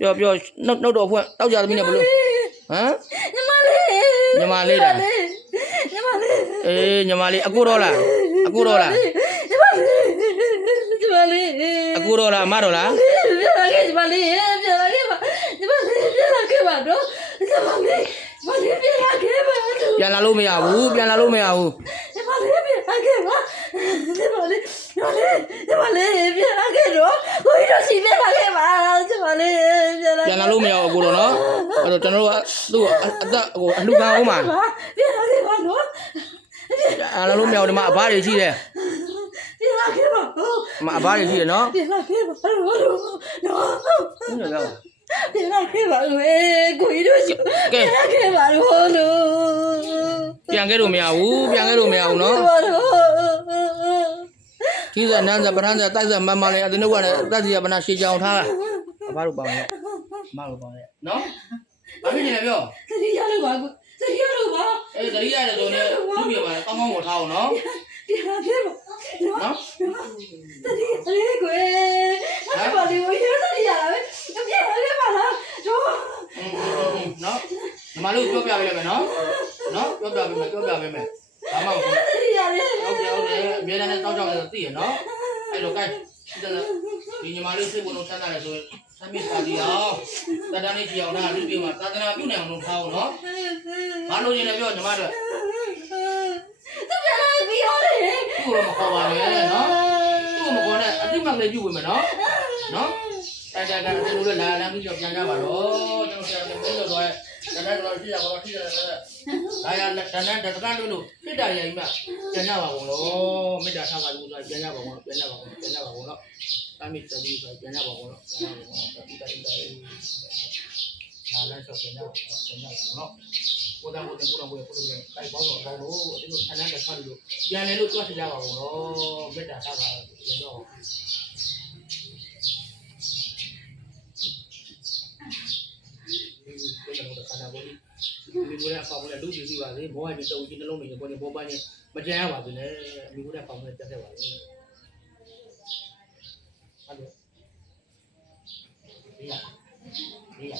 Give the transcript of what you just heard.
ပြောနှုတ်တော့ဖွင့်တောက်ကြသမီးနဲ့ဘလို့ဟမ်ညီမလေးလားအေးညီမလေးအကူတော့လားအကူတော့လားအကူတော့လားအမတော့လားပြန်လာလို့မရဘူးပြန်လာလို့မရဘူးပြန်လာလို့မရဘူးအကူတော့နော်အဲ့တော့ကျွန်တော်တို့ကသူ့အသက်ဟိုအလှခံအောင်ပါပြန်လာလို့မရဘူးဒီမှာအဘတွေရှိတယ်မအဘတွေရှိတယ်နော်ပြန်လာခဲ့ပါလို့နော်ပြန်လာခဲ့ပါလို့ကိုကြီးတို့ပြန်လာခဲ့ပါလို့ပြန်ခဲ့လို့မရဘူးပြန်ခဲ့လို့မရဘူးနော်ကြီးစနန်းစပရန်းစတိုက်စမမလေးအတင်းတို့ကလည်းတက်စီကဘနာရှေးချောင်းထားတာအဘတို့ပေါင်းရဲ့အမတို့ပေါင်းရဲ့နော်ဘာဖြစ်နေလဲပြောသတိရလို့ပါကိုသတိရလို့ပါအေးသတိရတယ်ဆိုရင်လူပြပါကောင်းကောင်းကိုထားအောင်နော်ပြန်လာခဲ့ပါနော်တတိလေးကိုအဲ့ဘာလို့ရသတိရလာပဲပြန်လာခဲ့ပါလားတို့နော်ညီမတို့ပြောပြပေးလိုက်မယ်နော်ပြောပြပေးမယ်ဘာမှမဟုတ်ဘူးတတိရလေဟုတ်တယ်အမြဲတမ်းတောက်ကြောက်နေတော့သိရနော်အဲ့လိုကဲဒီညီမလေးစိတ်ဝင်လို့ဆက်တာလေဆိုသမီးပါတီအောင်တတန်းလေးကြည့်အောင်ဒါလူပြေမှာသာသနာပြုနေအောင်လုပ်ထားအောင်နော်ဘာလို့ရင်လဲပြောညီမတို့သူပြန်လာပြီးရောလေသူ့ကိုမခေါ်ပါနဲ့နော်သူ့ကိုမခေါ်နဲ့အတိမကလေးပြုဝင်မယ်နော်တိုက်အတင်းလို့လာပြီးတော့ပြန်ကြပါတော့ကျွန်တော်ဆရာလည်းမင်းတို့တော့တနက်တော့ကြည့်ရပါတော့ကြည့်ရတယ်ဒါရတနက်တကန်းလို့ခိတ္တရိုင်မှာပြန်ကြပါဘူးလို့မေတ္တာထားပါလို့ဆိုပြန်ကြပါဘူးလို့တာမိတတိဆိုပြန်ကြပါဘူးလို့ဒီတိုင်းလာလိုက်တော့ပြန်ကြပါဘူးလို့ကိုယ်တော်တိုက်ပေါင်းတော့လို့ဒီလိုထန်တဲ့ခါလို့ပြန်လေလို့တွတ်ကြပါဘူးလို့မေတ္တာထားပါပြန်တော့ခန္ဓာကိုယ်ဒီကိုယ်ကပေါင်းလဲလူကြီးစီပါလေဘောကနေတုံကြီးနှလုံးနေကိုယ်နဲ့ဘောပန်းနဲ့မကြမ်းရပါဘူးလေမိကိုယ်ကပေါင်းလဲတက်ခဲ့ပါလေအဲ့လိုဒီရ